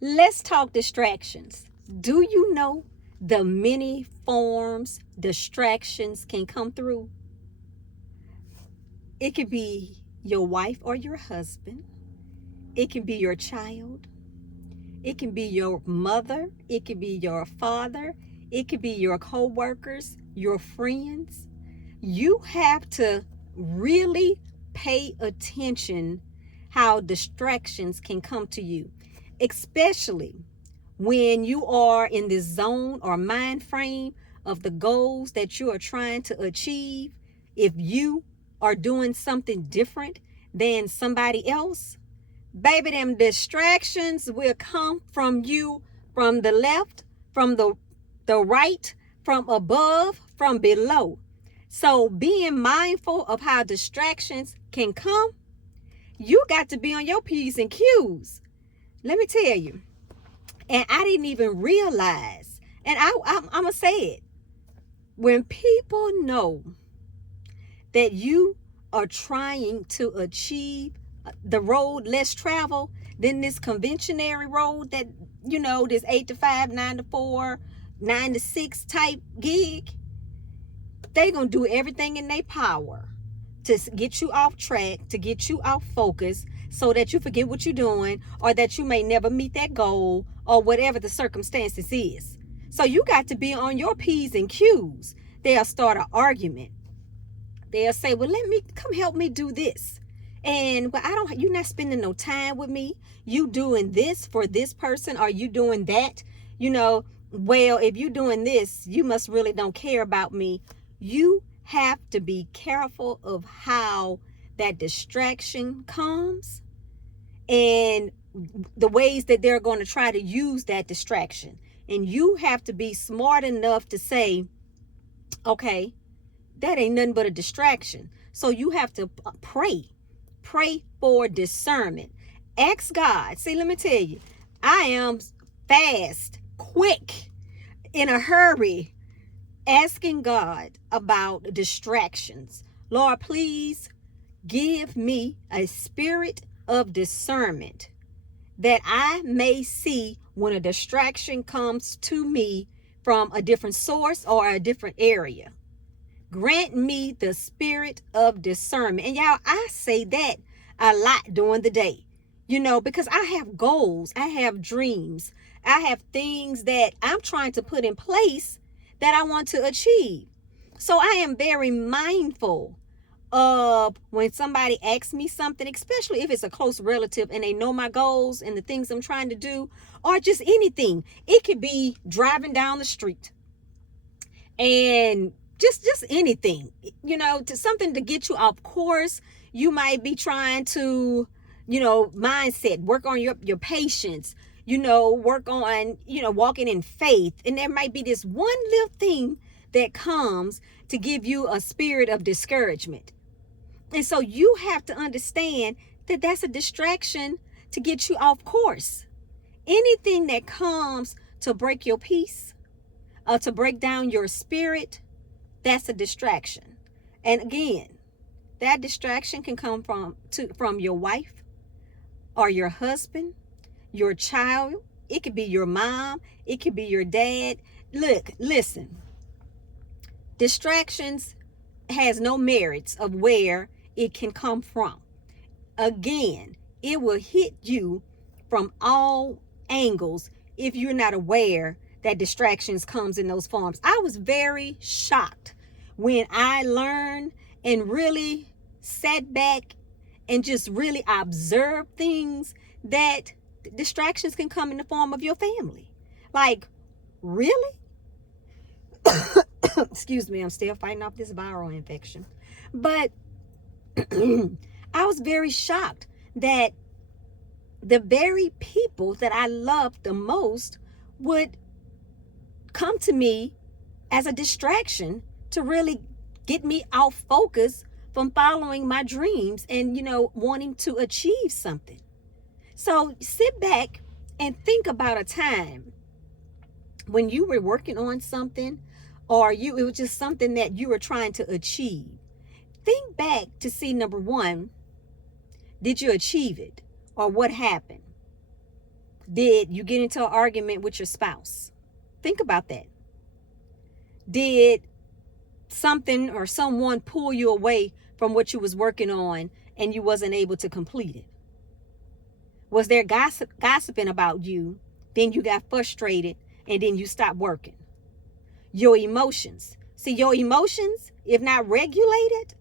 Let's talk distractions. Do you know the many forms distractions can come through? It could be your wife or your husband. It can be your child. It can be your mother. It could be your father. It could be your co-workers, your friends. You have to really pay attention how distractions can come to you, especially when you are in this zone or mind frame of the goals that you are trying to achieve. If you are doing something different than somebody else, baby, them distractions will come from you, from the left, from the right, from above, from below. So being mindful of how distractions can come, you got to be on your P's and Q's. Let me tell you. And I didn't even realize, and I'm going to say it. When people know that you are trying to achieve the road less traveled than this conventionary road that, this 8 to 5, 9 to 4, 9 to 6 type gig, they going to do everything in their power to get you off track, to get you off focus, so that you forget what you're doing, or that you may never meet that goal, or whatever the circumstances is. So you got to be on your P's and Q's. They'll start an argument. They'll say, well, let me come help me do this. And well, you're not spending no time with me. You doing this for this person, or you doing that? Well, if you doing this, you must really don't care about me. You have to be careful of how that distraction comes and the ways that they're going to try to use that distraction. And you have to be smart enough to say, okay, that ain't nothing but a distraction. So you have to pray for discernment. Ask God. See, let me tell you, I am fast, quick, in a hurry, asking God about distractions. Lord, please give me a spirit of discernment that I may see when a distraction comes to me from a different source or a different area. Grant me the spirit of discernment. And y'all, I say that a lot during the day, because I have goals, I have dreams, I have things that I'm trying to put in place that I want to achieve. So I am very mindful of when somebody asks me something, especially if it's a close relative and they know my goals and the things I'm trying to do, or just anything. It could be driving down the street and just anything, to something to get you off course. You might be trying to, mindset, work on your patience, work on, walking in faith. And there might be this one little thing that comes to give you a spirit of discouragement. And so you have to understand that that's a distraction to get you off course. Anything that comes to break your peace, to break down your spirit, that's a distraction. And again, that distraction can come from your wife or your husband, your child. It could be your mom. It could be your dad. Look, listen. Distractions has no merits of where it can come from. Again, it will hit you from all angles if you're not aware that distractions comes in those forms. I was very shocked when I learned and really sat back and just really observed things that distractions can come in the form of your family. Like, really? Excuse me, I'm still fighting off this viral infection. But I was very shocked that the very people that I loved the most would come to me as a distraction to really get me off focus from following my dreams and, wanting to achieve something. So sit back and think about a time when you were working on something, or it was just something that you were trying to achieve. Think back to see, number one, did you achieve it, or what happened? Did you get into an argument with your spouse? Think about that. Did something or someone pull you away from what you was working on and you wasn't able to complete it? Was there gossiping about you? Then you got frustrated and then you stopped working. Your emotions. See, your emotions, if not regulated,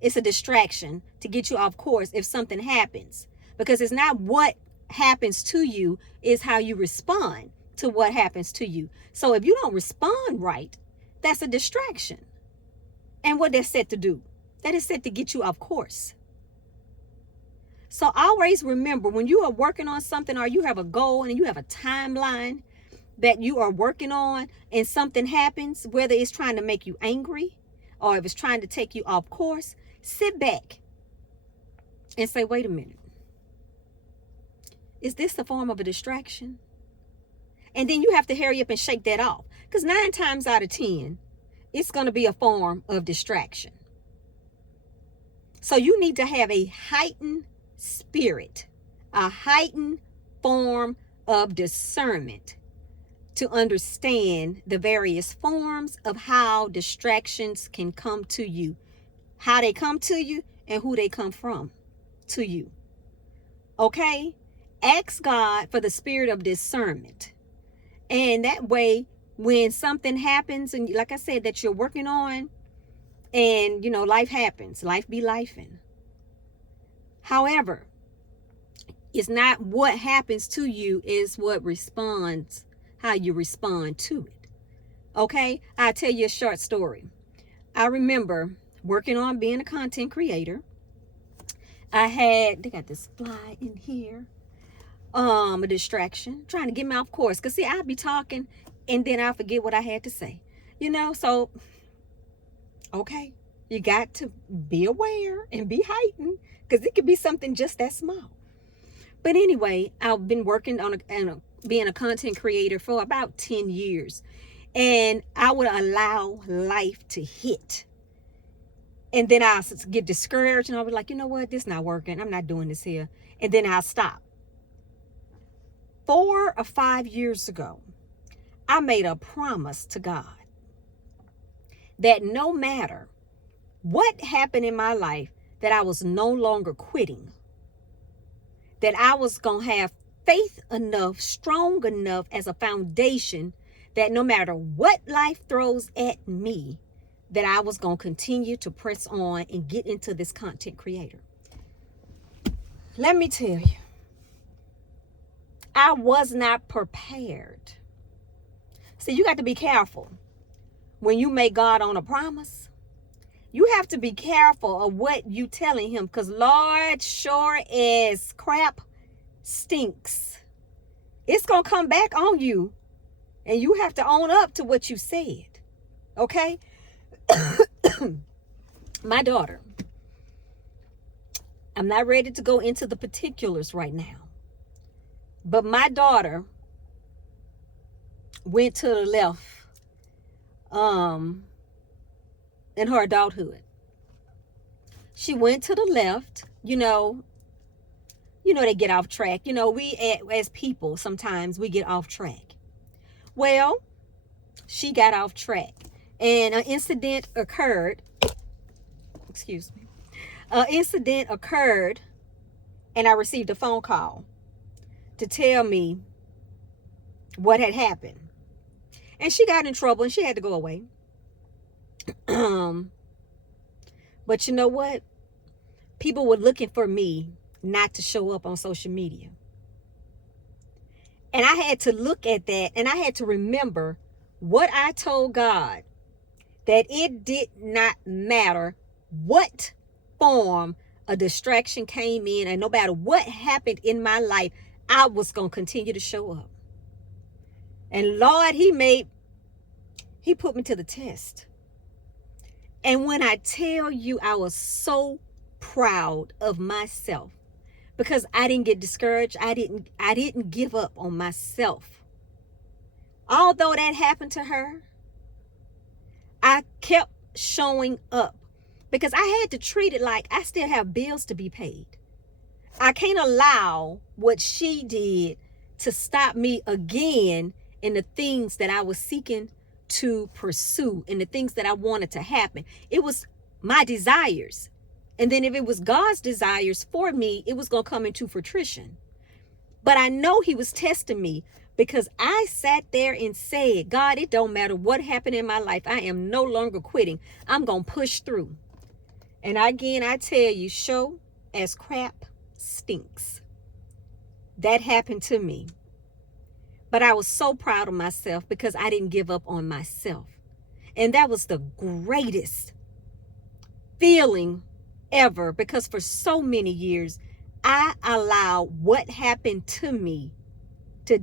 it's a distraction to get you off course if something happens. Because it's not what happens to you, it's how you respond to what happens to you. So if you don't respond right, that's a distraction. And what that's set to do? That is set to get you off course. So always remember, when you are working on something or you have a goal and you have a timeline that you are working on and something happens, whether it's trying to make you angry or if it's trying to take you off course, sit back and say, wait a minute. Is this a form of a distraction? And then you have to hurry up and shake that off. Because 9 times out of 10, it's going to be a form of distraction. So you need to have a heightened spirit, a heightened form of discernment to understand the various forms of how distractions can come to you, how they come to you, and who they come from to you. Okay? Ask God for the spirit of discernment. And that way, when something happens, and like I said, that you're working on, and, life happens. Life be lifing. However, it's not what happens to you, is what responds, how you respond to it. Okay? I'll tell you a short story. I remember working on being a content creator. They got this fly in here. A distraction, trying to get me off course. Because see, I'll be talking and then I'll forget what I had to say. So, okay, you got to be aware and be heightened because it could be something just that small. But anyway, I've been working on being a content creator for about 10 years. And I would allow life to hit. And then I'll get discouraged and I'll be like, you know what? This not working. I'm not doing this here. And then I'll stop. 4 or 5 years ago, I made a promise to God that no matter what happened in my life, that I was no longer quitting. That I was going to have faith enough, strong enough as a foundation that no matter what life throws at me, that I was going to continue to press on and get into this content creator. Let me tell you, I was not prepared. See, you got to be careful when you make God on a promise. You have to be careful of what you telling him, because Lord, sure as crap stinks. It's going to come back on you, and you have to own up to what you said. Okay? My daughter, I'm not ready to go into the particulars right now. But my daughter went to the left in her adulthood. She went to the left, they get off track. We as people, sometimes we get off track. Well, she got off track and an incident occurred. Excuse me. An incident occurred and I received a phone call to tell me what had happened. And she got in trouble and she had to go away. But you know what? People were looking for me not to show up on social media. And I had to look at that and I had to remember what I told God, that it did not matter what form a distraction came in, and no matter what happened in my life, I was going to continue to show up. And Lord, he put me to the test. And when I tell you, I was so proud of myself because I didn't get discouraged. I didn't give up on myself. Although that happened to her, I kept showing up because I had to treat it like I still have bills to be paid. I can't allow what she did to stop me again in the things that I was seeking to pursue and the things that I wanted to happen. It was my desires. And then if it was God's desires for me, it was going to come into fruition. But I know he was testing me because I sat there and said, God, it don't matter what happened in my life. I am no longer quitting. I'm going to push through. And again, I tell you, show as crap stinks. That happened to me. But I was so proud of myself because I didn't give up on myself. And that was the greatest feeling ever, because for so many years, I allowed what happened to me to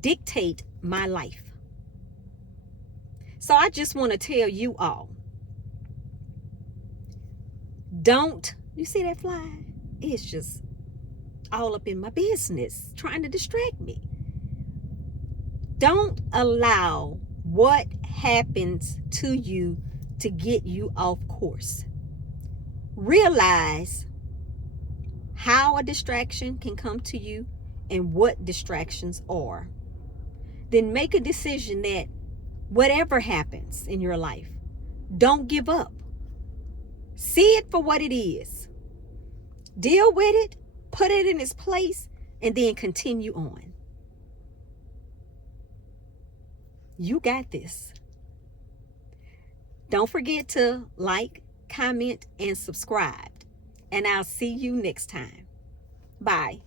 dictate my life. So I just want to tell you all, don't, you see that fly? It's just all up in my business, trying to distract me. Don't allow what happens to you to get you off course. Realize how a distraction can come to you and what distractions are. Then make a decision that whatever happens in your life, don't give up. See it for what it is. Deal with it, put it in its place, and then continue on. You got this. Don't forget to like, comment, and subscribe. And I'll see you next time. Bye.